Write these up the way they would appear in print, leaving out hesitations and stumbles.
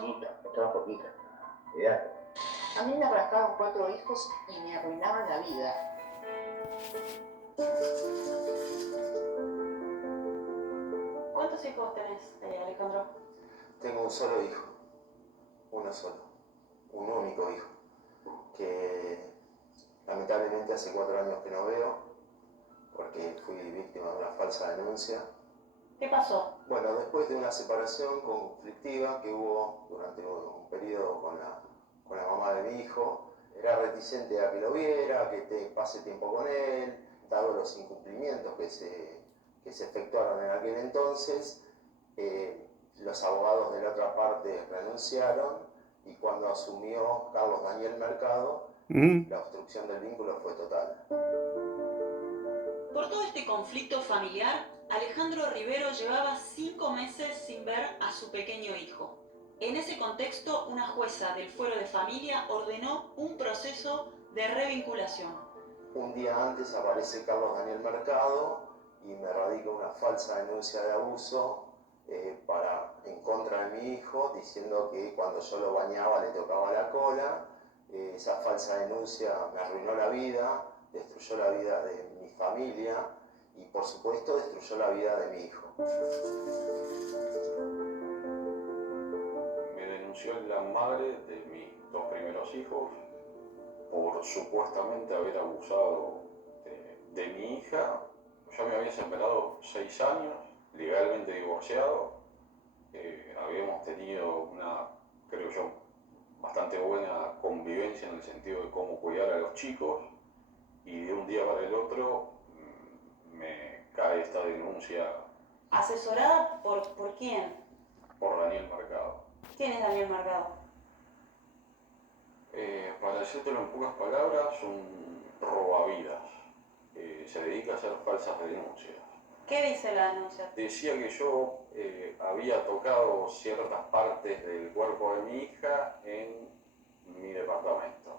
chiquita, estaba poquita. Cuidado. A mí me arrancaron 4 hijos y me arruinaron la vida. ¿Cuántos hijos tenés, Alejandro? Tengo un solo hijo, uno solo, un único hijo, que lamentablemente hace 4 años que no veo, porque fui víctima de una falsa denuncia. ¿Qué pasó? Bueno, después de una separación conflictiva que hubo durante un periodo con la mamá de mi hijo, era reticente a que lo viera, a que pase tiempo con él, dado los incumplimientos que se efectuaron en aquel entonces. Los abogados de la otra parte renunciaron y cuando asumió Carlos Daniel Mercado, la obstrucción del vínculo fue total. Por todo este conflicto familiar, Alejandro Rivero llevaba 5 meses sin ver a su pequeño hijo. En ese contexto, una jueza del Fuero de Familia ordenó un proceso de revinculación. Un día antes aparece Carlos Daniel Mercado y me radica una falsa denuncia de abuso en contra de mi hijo, diciendo que cuando yo lo bañaba le tocaba la cola. Esa falsa denuncia me arruinó la vida, destruyó la vida de mi familia y por supuesto destruyó la vida de mi hijo. Me denunció la madre de mis 2 primeros hijos por supuestamente haber abusado de mi hija. Ya me había separado 6 años, legalmente divorciado. Habíamos tenido una, creo yo, bastante buena convivencia en el sentido de cómo cuidar a los chicos, y de un día para el otro me cae esta denuncia. ¿Asesorada por quién? Por Daniel Mercado. ¿Quién es Daniel Mercado? Para decírtelo en pocas palabras, un robavidas. Se dedica a hacer falsas denuncias. ¿Qué dice la denuncia? Decía que yo había tocado ciertas partes del cuerpo de mi hija en mi departamento.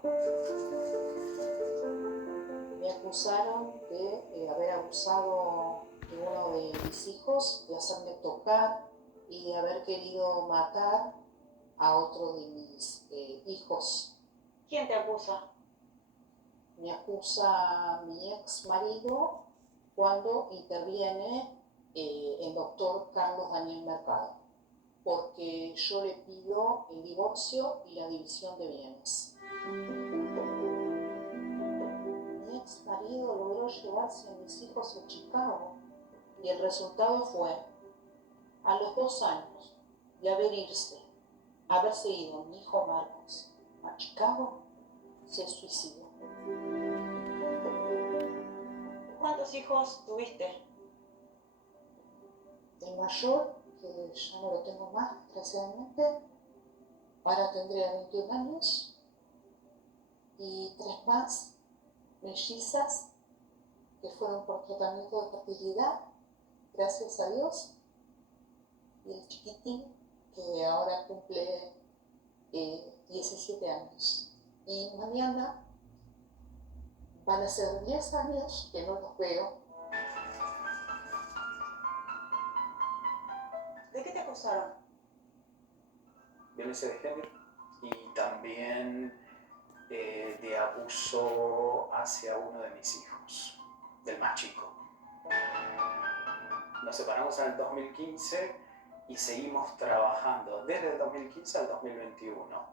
Me acusaron de haber abusado de uno de mis hijos, de hacerme tocar y de haber querido matar a otro de mis hijos. ¿Quién te acusa? Me acusa mi ex marido cuando interviene el doctor Carlos Daniel Mercado, porque yo le pido el divorcio y la división de bienes. Mi ex marido logró llevarse a mis hijos a Chicago y el resultado fue, a los 2 años de haberse ido mi hijo Marcos a Chicago, se suicidó. ¿Cuántos hijos tuviste? El mayor, que ya no lo tengo más, desgraciadamente, ahora tendría 21 años, y 3 más, mellizas, que fueron por tratamiento de fertilidad, gracias a Dios, y el chiquitín, que ahora cumple 17 años. Y mañana van a ser 10 años que no los veo. ¿De qué te acusaron? Violencia de género y también de abuso hacia uno de mis hijos, del más chico. Nos separamos en el 2015 y seguimos trabajando desde el 2015 al 2021,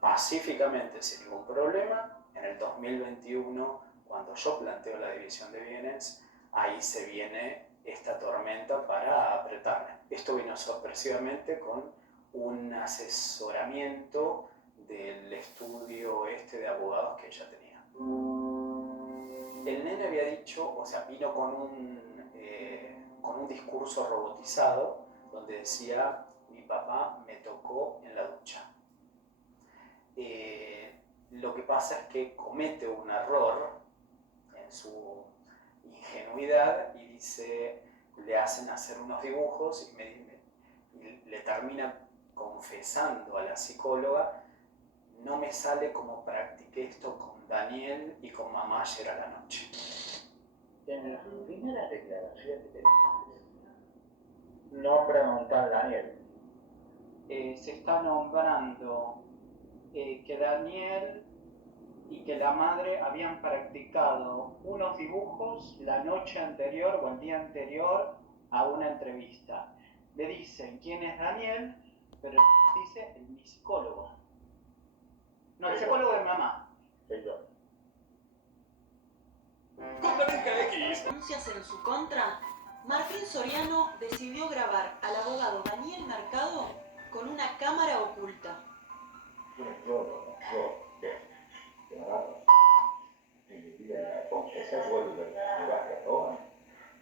pacíficamente, sin ningún problema. En el 2021, cuando yo planteo la división de bienes, ahí se viene esta tormenta para apretarme. Esto vino sorpresivamente con un asesoramiento del estudio de abogados que ella tenía. El nene había dicho, o sea, vino con un discurso robotizado donde decía: mi papá me tocó en la ducha. Lo que pasa es que comete un error en su ingenuidad y dice, le hacen hacer unos dibujos y le termina confesando a la psicóloga: no me sale como practiqué esto con Daniel y con mamá ayer a la noche. En las primeras declaraciones que te nombran a un tal Daniel. se está nombrando que Daniel y que la madre habían practicado unos dibujos la noche anterior o el día anterior a una entrevista. Le dicen quién es Daniel, pero dice mi psicólogo. No, el psicólogo de mamá. Denuncias en su contra, Martín Soriano decidió grabar al abogado Daniel Mercado con una cámara oculta.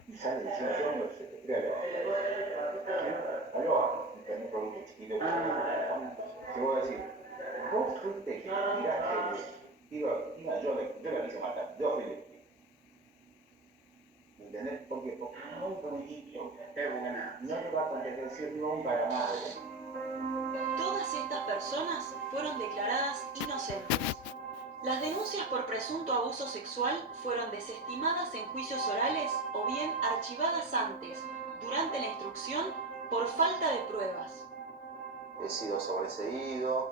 Y sale diciendo yo no sé, te creo. Un producto chiquito. Te voy a decir, vos fuiste que tiraste, yo la quise matar, yo fui el. ¿Entendés? Porque muy bonito. Qué buena. No le va a decir nunca a la madre. Todas estas personas fueron declaradas inocentes. Las denuncias por presunto abuso sexual fueron desestimadas en juicios orales o bien archivadas antes, durante la instrucción, por falta de pruebas. He sido sobreseído,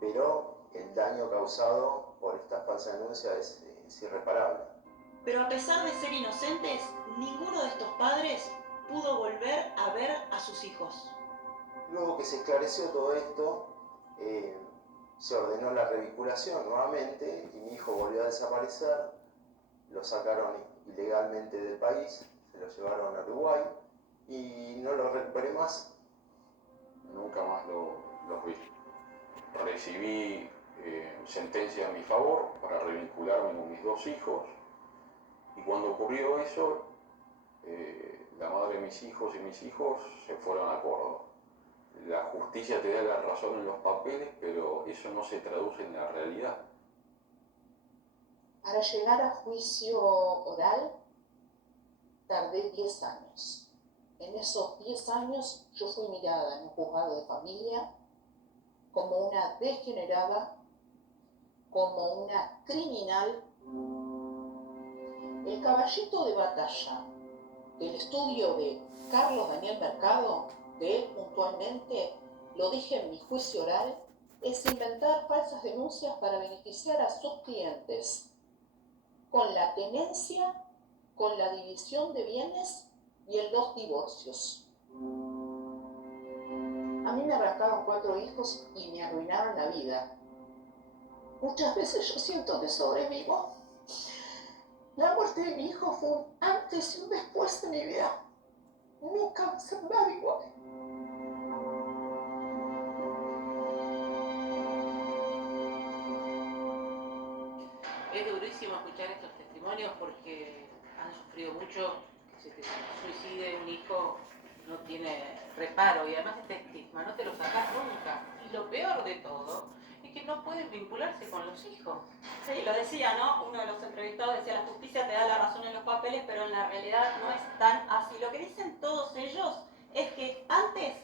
pero el daño causado por esta falsa denuncia es irreparable. Pero a pesar de ser inocentes, ninguno de estos padres pudo volver a ver a sus hijos. Luego que se esclareció todo esto, se ordenó la revinculación nuevamente y mi hijo volvió a desaparecer. Lo sacaron ilegalmente del país, se lo llevaron a Uruguay y no lo recuperé más. Nunca más los vi. Recibí sentencia a mi favor para revincularme con mis dos hijos y cuando ocurrió eso, la madre de mis hijos y mis hijos se fueron a Córdoba. La justicia te da la razón en los papeles, pero eso no se traduce en la realidad. Para llegar a juicio oral, tardé 10 años. En esos 10 años yo fui mirada en un juzgado de familia como una degenerada, como una criminal. El caballito de batalla del estudio de Carlos Daniel Mercado, que él puntualmente lo dije en mi juicio oral, es inventar falsas denuncias para beneficiar a sus clientes, con la tenencia, con la división de bienes y en los divorcios. A mí me arrancaron 4 hijos y me arruinaron la vida. Muchas veces yo siento que sobrevivo. La muerte de mi hijo fue un antes y un después de mi vida. Nunca va a ser nada igual. Es durísimo escuchar estos testimonios porque han sufrido mucho. Que se te suicide un hijo no tiene reparo y además este estigma no te lo sacas nunca. Y lo peor de todo es que no pueden vincularse con los hijos. Sí, lo decía, ¿no? Uno de los entrevistados decía, la justicia te da la razón en los papeles, pero en la realidad no es tan así. Lo que dicen todos ellos es que antes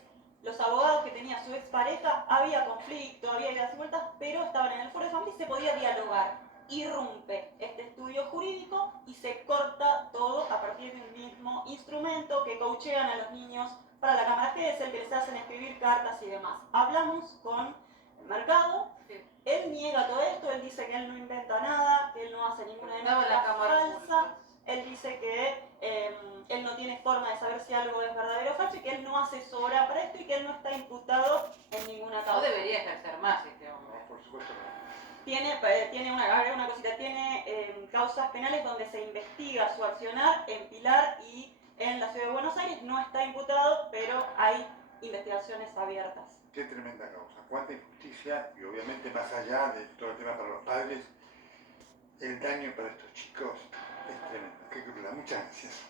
los abogados que tenía su expareja, había conflicto, había idas y vueltas, pero estaban en el foro de familia y se podía dialogar. Irrumpe este estudio jurídico y se corta todo a partir de un mismo instrumento que coachean a los niños para la cámara, que es el que les hacen escribir cartas y demás. Hablamos con Mercado, él niega todo esto, él dice que él no inventa nada, que él no hace ninguna denuncia falsa, él dice que él no tiene forma de saber si algo es verdadero o falso y que él no asesora para esto y que él no está imputado en ninguna causa. No debería ejercer más este hombre. No, por supuesto que no. Tiene una cosita, tiene causas penales donde se investiga su accionar en Pilar y en la Ciudad de Buenos Aires. No está imputado, pero hay investigaciones abiertas. Qué tremenda causa, cuánta injusticia y obviamente más allá de todo el tema para los padres, el daño para estos chicos es tremendo. Qué crueldad. Muchas gracias.